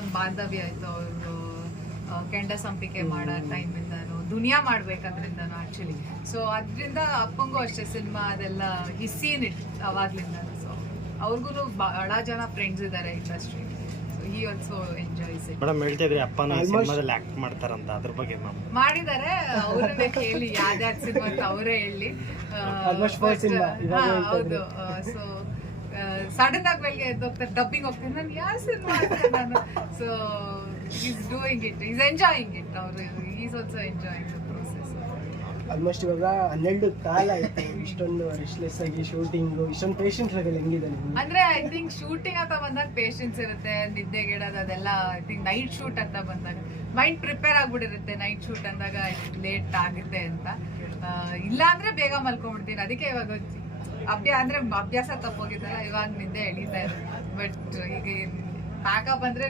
ಬಾಂಧವ್ಯ ಆಯ್ತು. ಅವರು ಕೆಂಡ ಸಂಪಿಕೆ ಮಾಡೋ ಟೈಮಿಂದನು ದುನಿಯಾ ಮಾಡ್ಬೇಕಂದ್ರಿಂದನು ಆಕ್ಚುಲಿ. ಸೊ ಅದರಿಂದ ಅಪ್ಪಂಗೂ ಅಷ್ಟೇ ಸಿನಿಮಾ ಅದೆಲ್ಲ ಈ ಸೀನ್ ಇಟ್ ಅವಾಗ್ಲಿಂದ. ಸೊ ಅವ್ರಿಗೂ ಬಹಳ ಜನ ಫ್ರೆಂಡ್ಸ್ ಇದ್ದಾರೆ industry. So he also enjoys it. Madam ಹೇಳ್ತಿದ್ರಿ ಅಪ್ಪನ ಸಿನಿಮಾದಲ್ಲಿ ಆಕ್ಟ್ ಮಾಡ್ತಾರಂತ, ಅದ್ರ ಬಗ್ಗೆ ಮಾಡಿದ್ದಾರೆ. ಅವ್ರನ್ನೇ ಕೇಳಿ ಯಾವ್ದಾದ್ ಸಿನಿಮಾ ಅಂತ ಅವರೇ ಹೇಳಿ. ಹೌದು. ಸೊ ಸಡನ್ ಆಗಿ ಬೆಳಿಗ್ಗೆ ಎದ್ದೋಗ್ತಾರೆ, ಡಬ್ಬಿಂಗ್ ಹೋಗ್ತೀನಿ, ನಾನು ಯಾವ ಸಿನಿಮಾ ನಾನು. So is doing it, is enjoying it. ಅವರು is also enjoying the process. Almost ಇವಾಗ 12 ಕಾಲ ಆಯ್ತು, ಇಷ್ಟೊಂದು ರೆಸ್ಟ್ಲೆಸ್ ಆಗಿ ಶೂಟಿಂಗ್, ಇಷ್ಟೊಂದು ಪೇಷನ್ಸ್ ಲೆವೆಲ್ ಹೆಂಗಿದೆ ನಿಮ್ಗೆ? ಅಂದ್ರೆ ಐ ಥಿಂಕ್ ಶೂಟಿಂಗ್ ಅಂತ ಬಂದಾಗ ಪೇಷನ್ಸ್ ಇರುತ್ತೆ, ನಿದ್ದೆಗೆಡೋದು ಅದೆಲ್ಲ. ಐ ಥಿಂಕ್ ನೈಟ್ ಶೂಟ್ ಅಂತ ಬಂದಾಗ ಮೈಂಡ್ ಪ್ರಿಪೇರ್ ಆಗ್ಬಿಟ್ಟಿರುತ್ತೆ. ನೈಟ್ ಶೂಟ್ ಅಂದಾಗ ಲೇಟ್ ಆಗುತ್ತೆ ಅಂತ. ಇಲ್ಲ ಅಂದ್ರೆ ಬೇಗ ಮಲ್ಕೊಂಡ್ಬಿಡ್ತೀನಿ. ಅದಕ್ಕೆ ಇವಾಗ ಅಭ್ಯಾಸ ತಪ್ಪೋಗಿದ್ದಲ್ಲ, ಇವಾಗ ನಿದ್ದೆ ಎಳೀತಾ ಇದೆ. ಬಟ್ ಈಗ ಪ್ಯಾಕಪ್ ಅಂದ್ರೆ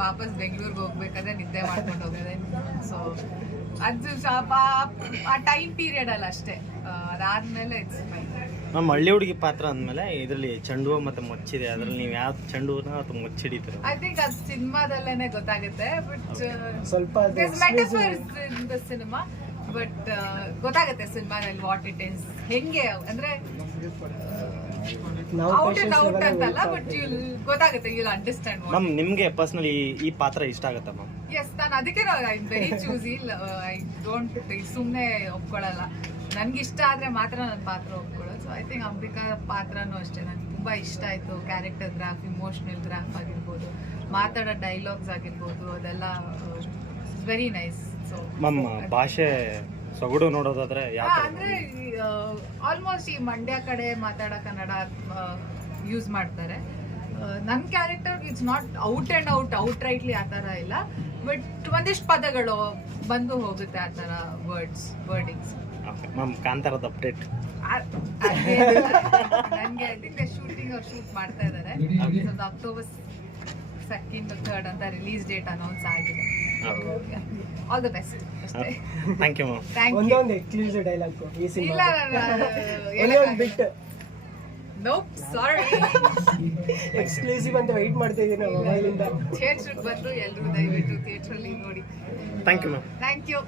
ವಾಪಸ್ ಬೆಂಗಳೂರಿಗೆ ಹೋಗ್ಬೇಕಾದ್ರೆ ನಿದ್ದೆ ಮಾಡ್ಕೊಂಡು ಹೋಗೋದೆ. ಸೊ ಅದು ಸ್ವಲ್ಪ ಆ ಟೈಮ್ ಪೀರಿಯಡ್ ಅಲ್ಲ ಅಷ್ಟೇ. ಅದಾದ್ಮೇಲೆ ಇಟ್ಸ್ ಫೈನ್. ನಮ್ಮ ಹಳ್ಳಿ ಹುಡುಗಿ ಪಾತ್ರ ಅಂದ್ಮೇಲೆ ಇದರಲ್ಲಿ ಚೆಂಡು ಹೂವು ಮತ್ತೆ ಮೊಚ್ಚಿದೆ, ಅದ್ರಲ್ಲಿ ನೀವು ಯಾವ ಚೆಂಡು ಹೂವನ್ನ ಅಥವಾ ಮೊಚ್ಚಿಡಿತೀರ? ಐ ಥಿಂಕ್ ಅದು ಸಿನಿಮಾದಲ್ಲೇನೆ ಗೊತ್ತಾಗುತ್ತೆ. ಬಟ್ ಸ್ವಲ್ಪ ಸಿನಿಮಾ ಬಟ್ ಗೊತ್ತಾಗುತ್ತೆ ಸಿನಿಮಾದಲ್ಲಿ ವಾಟ್ ಇಟ್ ಇಸ್, ಹೆಂಗೆ ಅಂದ್ರೆ ಔಟ್ ಅಂತಲ್ಲ, ಬಟ್ ಗೊತ್ತಾಗುತ್ತೆ, ಯು ಅಂಡರ್ಸ್ಟ್ಯಾಂಡ್. ಮ್ಯಾಮ್ ನಿಮ್ಗೆ ಪರ್ಸನಲಿ ಈ ಪಾತ್ರ ಇಷ್ಟ ಆಗುತ್ತಾ ಮ್ಯಾಮ್? ಎಸ್, ನಾನು ಅದಕ್ಕೆ I very choosy. I don't ಸುಮ್ಮನೆ ಒಪ್ಕೊಳ್ಳಲ್ಲ. ನನ್ಗೆ ಇಷ್ಟ ಆದ್ರೆ ಮಾತ್ರ ನನ್ನ ಪಾತ್ರ ಒಪ್ಕೊಳ್ಳೋದು. ಸೊ ಐ ಥಿಂಕ್ ಅಂಬಿಕಾ ಪಾತ್ರನೂ ಅಷ್ಟೇ ನಂಗೆ ತುಂಬಾ ಇಷ್ಟ ಆಯ್ತು. ಕ್ಯಾರೆಕ್ಟರ್ ಗ್ರಾಫ್, ಇಮೋಷನಲ್ ಗ್ರಾಫ್ ಆಗಿರ್ಬೋದು, ಮಾತಾಡೋ ಡೈಲಾಗ್ಸ್ ಆಗಿರ್ಬೋದು, ಅದೆಲ್ಲ ವೆರಿ ನೈಸ್. ಸೊ ಮ್ಯಾಮ್ ಭಾಷೆ ಸೊಗಡು ನೋಡೋದಾದ್ರೆ ಅಂದ್ರೆ ಆಲ್ಮೋಸ್ಟ್ ಈ ಮಂಡ್ಯ ಕಡೆ ಮಾತಾಡೋ ಕನ್ನಡ ಯೂಸ್ ಮಾಡ್ತಾರೆ. ನನ್ನ character it's not out and out rightly ಆ ಥರ ಇಲ್ಲ, ಬಟ್ ಒಂದಿಷ್ಟು ಪದಗಳು ಬಂದು ಹೋಗುತ್ತೆ ಆ ಥರ ವರ್ಡಿಂಗ್ಸ್. ಮ್ಯಾಮ್ ಕಾಂತಾರದ ಅಪ್ಡೇಟ್ ನನಗೆ ಐ ಥಿಂಕ್ ಶೂಟಿಂಗ್ ಅವ್ರು ಶೂಟ್ ಮಾಡ್ತಾ ಇದ್ದಾರೆ. ಅಕ್ಟೋಬರ್ 2nd 3rd ಅಂತ ರಿಲೀಸ್ ಡೇಟ್ ಅನೌನ್ಸ್ ಆಗಿದೆ. ಆಲ್ ದ ಬೆಸ್ಟ್ ಅಷ್ಟೇ. Thank you ma'am. Thank you. ಒಂದೊಂದು ಎಕ್ಸ್ಕ್ಲೂಸಿವ್ ಡೈಲಾಗ್ ಈ ಸಿನಿಮಾ ಬಿಟ್ ನೋಪ್ ಸಾರಿ ಎಕ್ಸ್ಕ್ಲೂಸಿವ್ ಅಂತ ವೆಯ್ಟ್ ಮಾಡ್ತಾ ಇದೀನಿ ನಾವು ಮೊಬೈಲಿಂದ. ಥಿಯೇಟರ್ ಬಂದು ಎಲ್ಲರೂ ದಯವಿಟ್ಟು ಥಿಯೇಟರ್ ಅಲ್ಲಿ ನೋಡಿ. Thank you ma'am. Thank you.